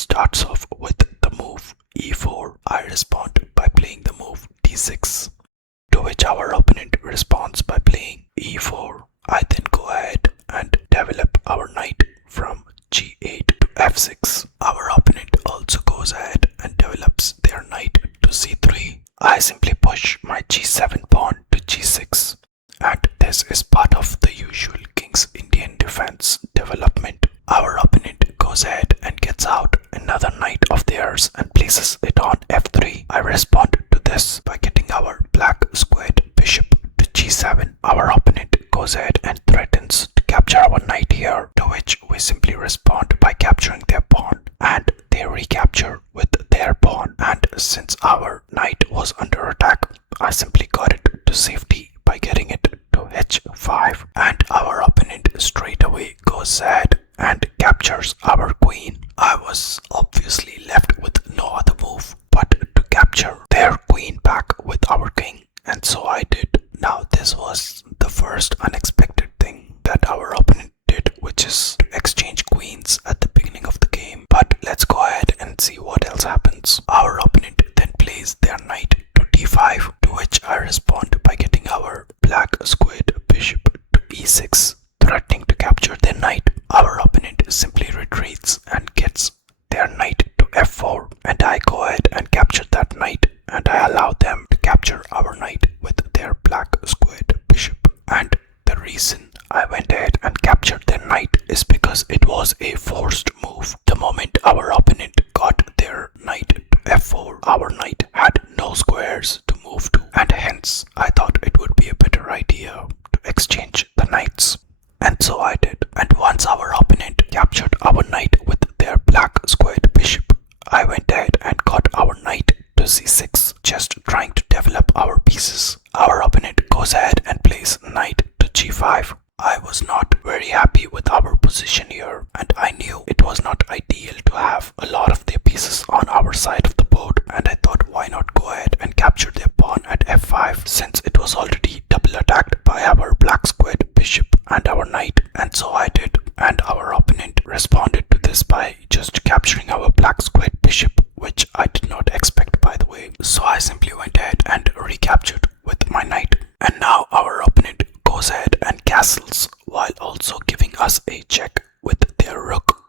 starts off with the move e4. I respond by playing the move d6, to which our opponent responds by playing e4. I then go ahead and develop our knight from g8 to f6. Our opponent also goes ahead and develops their knight to c3. I simply push my g7 pawn to g6, and this is part of the usual King's Indian defense development. Our opponent goes ahead and gets out another knight of theirs and places it on f3. I respond to this by getting our black squared bishop to g7. Our opponent goes ahead and threatens to capture our knight here, to which we simply respond by capturing their pawn, and they recapture with their pawn. And since our knight was under attack, I simply got it to safety by getting it to h5, and our opponent straight away goes ahead and captures our queen. I was obviously left with no other move but to capture their queen back with our king, and so I did. Now this was the first unexpected thing that our opponent did, which is to exchange queens at the beginning of the game. But let's go ahead and see what else happens. Our opponent then plays their knight to d5, to which I respond by getting our black squared bishop to e6, threatening to capture their knight. Our opponent simply retreats and gets their knight to f4, and I go ahead and capture that knight, and I allow them to capture our knight with their black squared bishop. And the reason I went ahead and captured their knight is because it was a forced move. The moment our opponent got their knight to f4, our knight had no squares to move to, and hence I thought it would be a better idea to exchange the knights. And so I did. And once our opponent captured our knight with their black squared bishop, I went ahead and got our knight to c6, just trying to develop our pieces. Our opponent goes ahead and plays knight to g5. I was not very happy with our position here, and I knew it was not ideal to have a lot of their pieces on our side of the board, and I thought, why not go ahead and capture their pawn at f5, since it was already double attacked by our black squared bishop and our knight. And so I did, and our opponent responded to this by just capturing our black squared bishop, which I did not expect, by the way. So I simply went ahead and recaptured with my knight, and now our opponent goes ahead and castles while also giving us a check with their rook.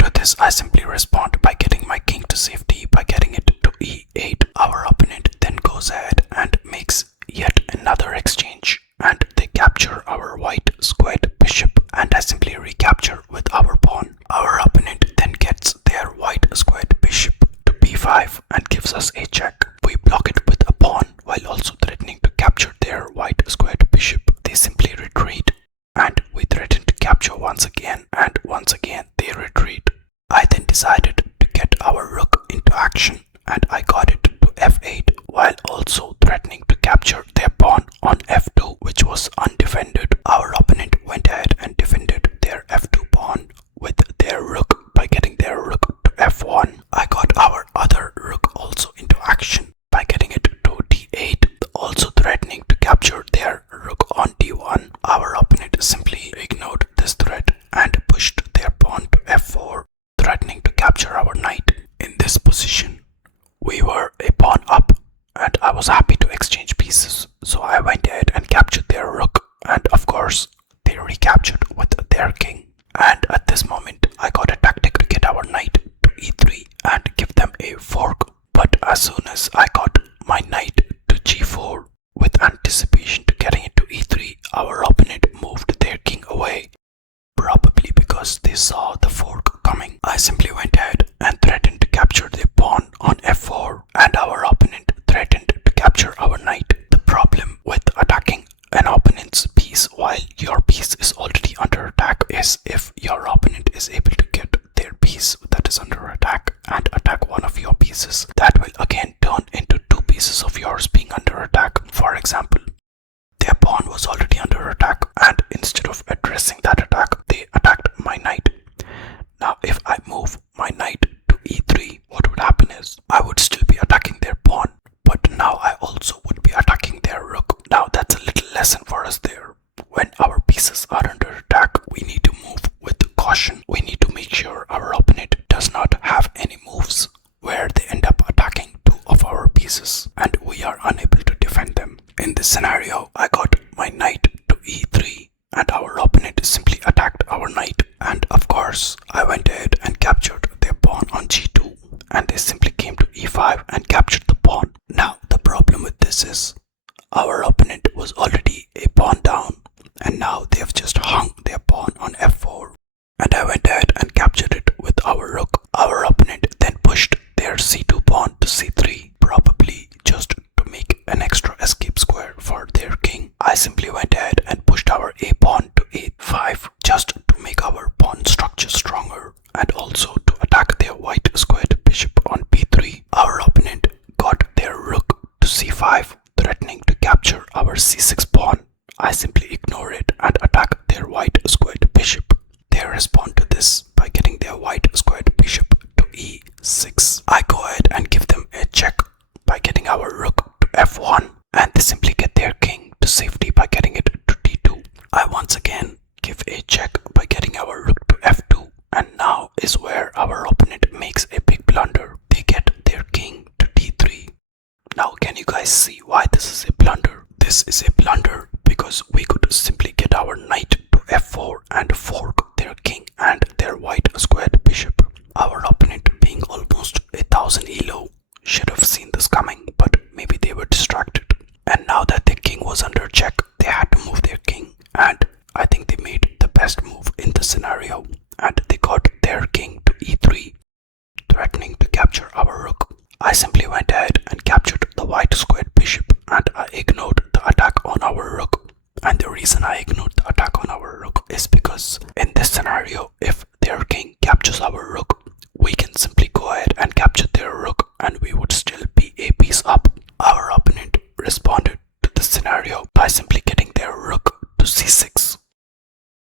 To this I simply respond by getting my king to safety by getting it to e8. Our opponent then goes ahead and makes yet another exchange, and they capture our white squared bishop, and I simply recapture with our pawn. Our opponent then gets their white squared bishop to b5 and gives us a check. We block it with a pawn while also threatening to capture their white squared bishop. They simply retreat, and we threaten to capture once again, and once again they retreat. I then decided to get our rook into action, and I got it to f8 while also threatening to capture their pawn on f2, which was undefended. Our opponent went ahead and defended their f2 pawn with their rook by getting their rook to f1. I got our other rook also into action by getting it to d8, also threatening to capture their rook on d1. Our opponent simply ignored this threat and pushed their pawn to f4, threatening to capture our knight. In this position, we were a pawn up, and I was happy to exchange pieces, so I went ahead and captured their rook, and of course they recaptured with their king. And at this moment I got a tactic to get our knight to e3 and give them a fork, but as soon as I got my knight to g4 with anticipation to getting it to e3, our opponent moved their king away, probably because they saw the fork coming. I simply went ahead and threatened to capture their pawn on f4, and our opponent threatened to capture our knight. The problem with attacking an opponent's piece while your piece is already under attack is if your opponent is able to get c6 pawn, I simply ignore it and attack their white squared bishop. They respond to this by getting their white squared bishop to e6. I go ahead and give them a check by getting our rook to f1, and they simply get their king to safety by getting it to d2. I once again give a check by getting our rook to f2, and now is where our opponent makes a big blunder. They get their king to d3. Now can you guys see why this is a blunder? This is a blunder because we could simply get our knight to f4 and fork their king and their white squared bishop. Our opponent, being almost 1000 elo, should have seen this coming, but maybe they were distracted. And now that their king was under check, they had to move their king, and I think they made the best move in the scenario, and they got their king to e3, threatening to capture our rook. I simply went ahead and captured the white squared bishop, and I ignored the attack on our rook. And the reason I ignored the attack on our rook is because in this scenario, if their king captures our rook, we can simply go ahead and capture their rook and we would still be a piece up. Our opponent responded to this scenario by simply getting their rook to c6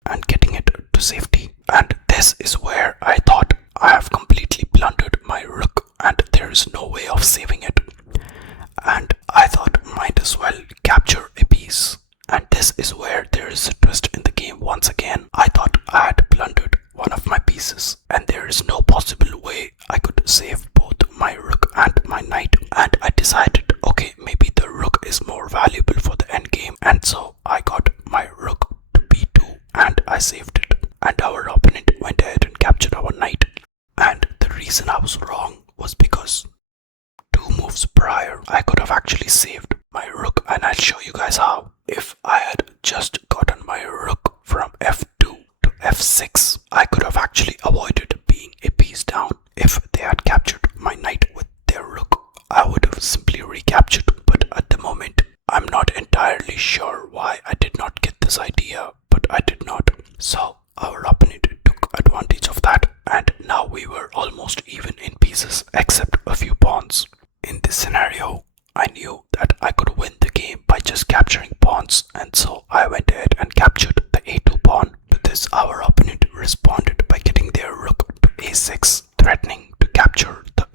and getting it to safety. And this is where I thought I have completely blundered my rook and there is no way of saving it. And I thought might as well capture a piece. And this is where there is a twist in the game once again. I thought I had blundered one of my pieces and there is no possible way I could save both my rook and my knight. And I decided, okay, maybe the rook is more valuable for the endgame, and so I got my rook to b2 and I saved it. And our opponent went ahead and captured our knight. And the reason I was wrong was because 2 moves prior I could have actually saved my rook, and I'll show you guys how. If I had just gotten my rook from f2 to f6, I could have actually avoided being a piece down. If they had captured my knight with their rook, I would have simply recaptured, but at the moment I'm not entirely sure why I did not get this idea, but I did not. So our opponent took advantage of that, and now we were almost even in pieces except a few pawns. In this scenario, I knew that I could win the game by just capturing pawns, and so I went ahead and captured the a2 pawn. To this, our opponent responded by getting their rook to a6, threatening to capture the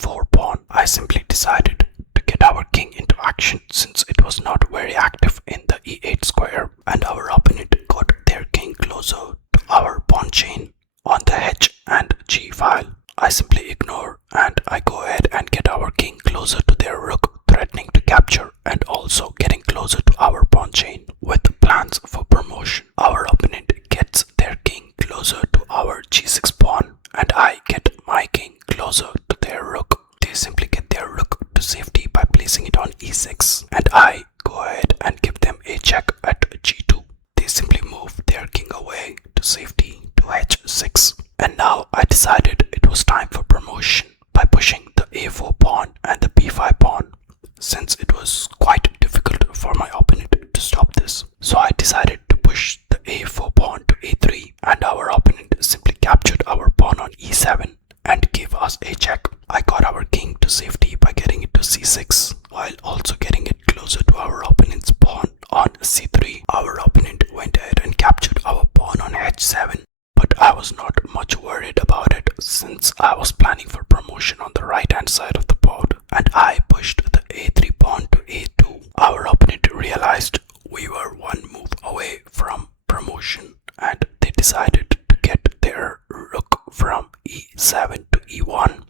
a4 pawn. I simply decided to get our king into action since it was not very active in the e8 square, and our opponent got their king closer to our pawn chain on the h and g file. I simply ignore and I go ahead and get our king closer to their rook, threatening to capture and also getting closer to our pawn chain with plans for promotion. Our opponent gets their king closer to our g6 pawn and I get my king closer to their rook. They simply get their rook to safety by placing it on e6, and I go ahead and give them a check at g2. They simply move their king away to safety to h6, and now I decided it was time for promotion by pushing the a4 pawn and the b5 pawn, since it was quite difficult for my opponent to stop this. So I decided to push the a4 pawn to a3, and our opponent simply captured our pawn on e7 and gave us a check. I got our king to safety by getting it to c6 while also getting it closer to our opponent's pawn on c3. Our opponent went ahead and captured our pawn on h7, but I was not much worried about it since I was planning for promotion on the right hand side of the board, and I pushed the a3 pawn to a2. Our opponent realized we were one move away from promotion and they decided to get their rook from e7 to e1,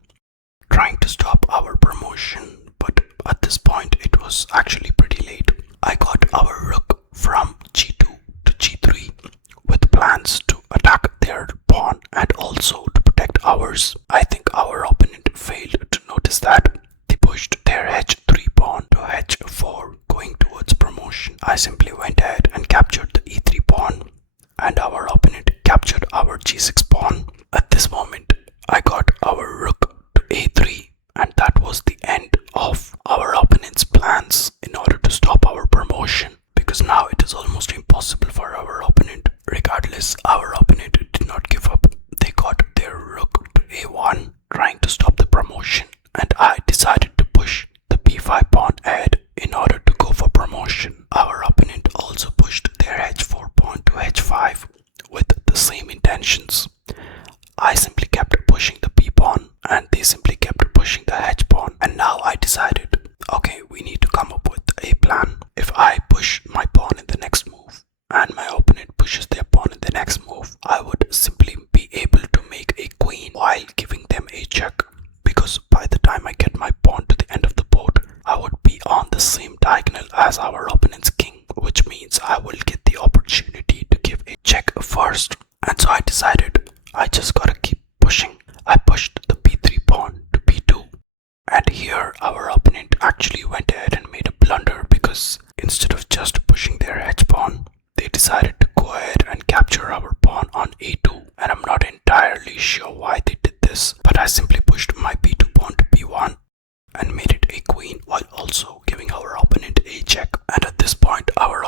trying to stop our promotion, but at this point it was actually pretty late. I got our rook from g2 to g3 with plans to attack their pawn and also to protect ours. I think our opponent failed to notice that. They pushed their h3 pawn to h4, going towards promotion. I simply went ahead and captured the e3 pawn, and our opponent captured our g6 pawn. At this moment, I got our rook to a3, and that was the end of our opponent's plans in order to stop our promotion, because now it is almost impossible for our opponent. Regardless, our opponent did not give up. They got their rook to a1, trying to stop the promotion, and I decided to push the b5 pawn ahead in order to go for promotion. Our a check, because by the time I get my pawn to the end of the board, I would be on the same diagonal as our opponent's king, which means I will get the opportunity to give a check first. And so I decided I just gotta keep pushing. I pushed the b3 pawn to b2. And here our opponent actually went ahead and made a blunder, because instead of just pushing their h pawn, they decided to go ahead and capture our pawn on a2. And I'm not entirely sure why they did this, but I simply pushed my b2 pawn to b1 and made it a queen, while also giving our opponent a check. And at this point our